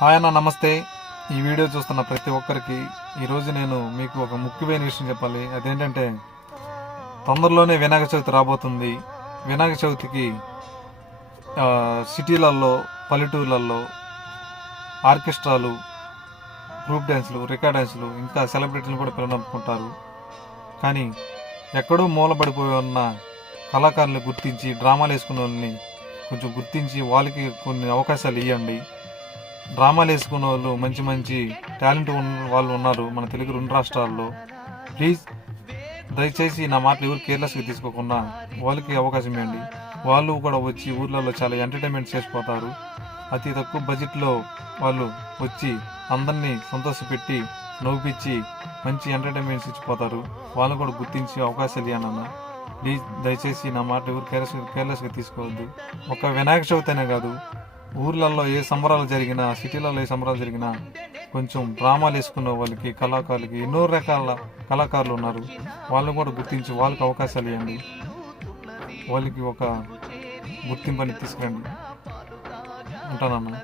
Hi అన్న, నమస్తే. ఈ వీడియో చూస్తున్న ప్రతి ఒక్కరికి ఈరోజు నేను మీకు ఒక ముఖ్యమైన విషయం చెప్పాలి. అదేంటంటే తొందరలోనే వినాయక చవితి రాబోతుంది. వినాయక చవితికి సిటీలలో, పల్లెటూర్లలో ఆర్కెస్ట్రాలు, గ్రూప్ డ్యాన్సులు, రికార్డ్ డ్యాన్సులు, ఇంకా సెలబ్రిటీలు కూడా పిల్లనంపుకుంటారు. కానీ ఎక్కడో మూలబడిపోయి ఉన్న కళాకారులను గుర్తించి, డ్రామాలు వేసుకునే వాళ్ళని కొంచెం గుర్తించి వాళ్ళకి కొన్ని అవకాశాలు ఇవ్వండి. డ్రామాలు వేసుకునే వాళ్ళు మంచి మంచి టాలెంట్ ఉన్న వాళ్ళు ఉన్నారు మన తెలుగు 2 రాష్ట్రాల్లో. ప్లీజ్ దయచేసి నా మాటలు ఎవరు కేర్లెస్గా తీసుకోకుండా వాళ్ళకి అవకాశం ఇవ్వండి. వాళ్ళు కూడా వచ్చి ఊర్లలో చాలా ఎంటర్టైన్మెంట్ చేసిపోతారు. అతి తక్కువ బడ్జెట్లో వాళ్ళు వచ్చి అందరినీ సంతోషపెట్టి, నవ్వుపించి మంచి ఎంటర్టైన్మెంట్స్ ఇచ్చిపోతారు. వాళ్ళని కూడా గుర్తించి అవకాశాలు ఇవ్వనన్నా. ప్లీజ్ దయచేసి నా మాటలు ఎవరు కేర్లెస్గా తీసుకోవద్దు. ఒక వినాయక చవితి అనే కాదు, ఊర్లలో ఏ సంబరాలు జరిగినా, సిటీలలో ఏ సంబరాలు జరిగినా కొంచెం డ్రామాలు వేసుకున్న వాళ్ళకి, కళాకారులకి ఎన్నో రకాల కళాకారులు ఉన్నారు. వాళ్ళని కూడా గుర్తించి వాళ్ళకి అవకాశాలు ఇవ్వండి. వాళ్ళకి ఒక గుర్తింపుని తీసుకురండి. ఉంటానన్నా.